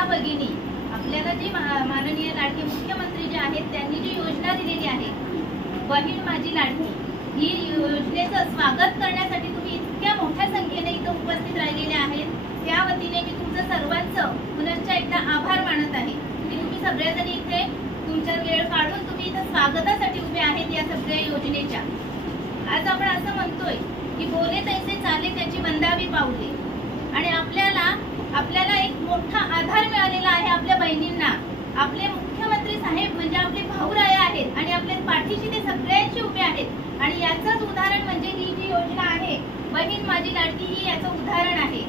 माता भगिनी आपल्याला जी माननीय लाडके मुख्यमंत्री जे आहेत त्यांनी जी योजना दिलेली आहे बहीण माझी लाडकी, ही योजनेचं स्वागत करण्यासाठी तुम्ही इतक्या मोठ्या संख्येने इथं उपस्थित राहिलेले आहेत, त्या वतीने मी तुमचं सर्वांचं पुनश्च एकदा आभार मानत आहे की तुम्ही सगळेजण इथे तुमचा वेळ काढून तुम्ही इथं स्वागतासाठी उभे आहेत या सगळ्या योजनेच्या। आज आपण असं म्हणतोय की बोले तैसे चाले त्याची वंदावी पाऊले, आणि आपल्याला एक मोठा आधार मिळालेला आहे आपल्या बहिणींना। आपले मुख्यमंत्री साहेब म्हणजे आपले भाऊराया आहेत आणि आपल्या पाठीशी ते सगळ्यांशी उभे आहेत, आणि याचंच उदाहरण म्हणजे ही जी योजना आहे बहीण माझी लाडकी, ही याचं उदाहरण आहे।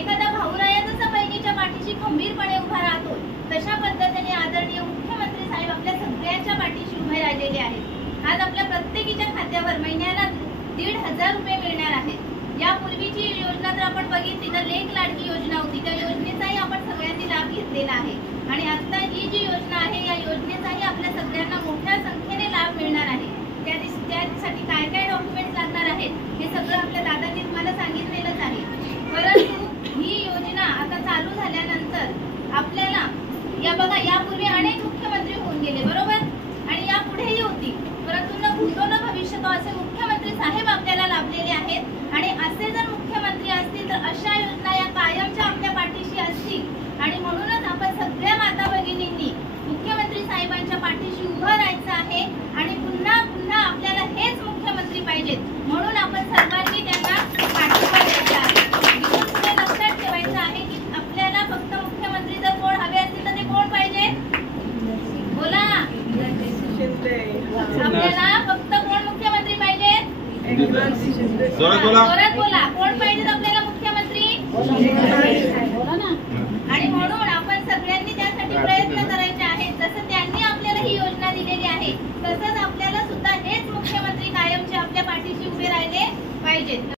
एखादा भाऊराया जसा बहिणीच्या पाठीशी खंबीरपणे उभा राहतो तशा पद्धतीने आदरणीय मुख्यमंत्री साहेब आपल्या सगळ्यांच्या पाठीशी उभे राहिलेले आहेत। आज आपल्या प्रत्येकीच्या खात्यावर महिन्याला 1,500 रुपये मिळणार आहेत। यापूर्वीची योजना जर आपण बघितली तर लेक लाडकी योजना होती, त्या योजनेचाही आपण सगळ्यांनी लाभ घेतलेला आहे, आणि आता ही जी योजना आहे या योजनेचाही आपल्या सगळ्यांना मोठ्या संख्येने लाभ मिळणार आहे। त्यासाठी काय काय डॉक्युमेंट्स लागणार आहेत हे सगळं आपल्या दादांनी तुम्हाला सांगितलेलंच आहे। परंतु ही योजना आता चालू झाल्यानंतर आपल्याला या बघा, यापूर्वी अनेक मुख्यमंत्री होऊन गेले बरोबर, आणि यापुढेही होती, परंतु न भूतो न भविष्यतो असे मुख्यमंत्री साहेब आपल्याला लाभलेले आहेत, आणि असे जर मुख्यमंत्री असतील तर अशा योजना या कायमच्या आपल्या पाठीशी असतील, आणि म्हणूनच आपण सगळ्या माता भगिनींनी मुख्यमंत्री साहेबांच्या पाठीशी उभं राहायचं आहे, आणि पुन्हा पुन्हा आपल्याला हेच मुख्यमंत्री पाहिजेत, म्हणून आपण सर्वांनी त्यांना पाठिंबा द्यायचा आहे। पुढे लक्षात ठेवायचं आहे की आपल्याला फक्त मुख्यमंत्री जर कोण हवे असतील तर ते कोण पाहिजे, बोला, आपल्याला फक्त कोण मुख्यमंत्री पाहिजे, जोरात बोला, कोण पाहिजे आपल्याला मुख्यमंत्री?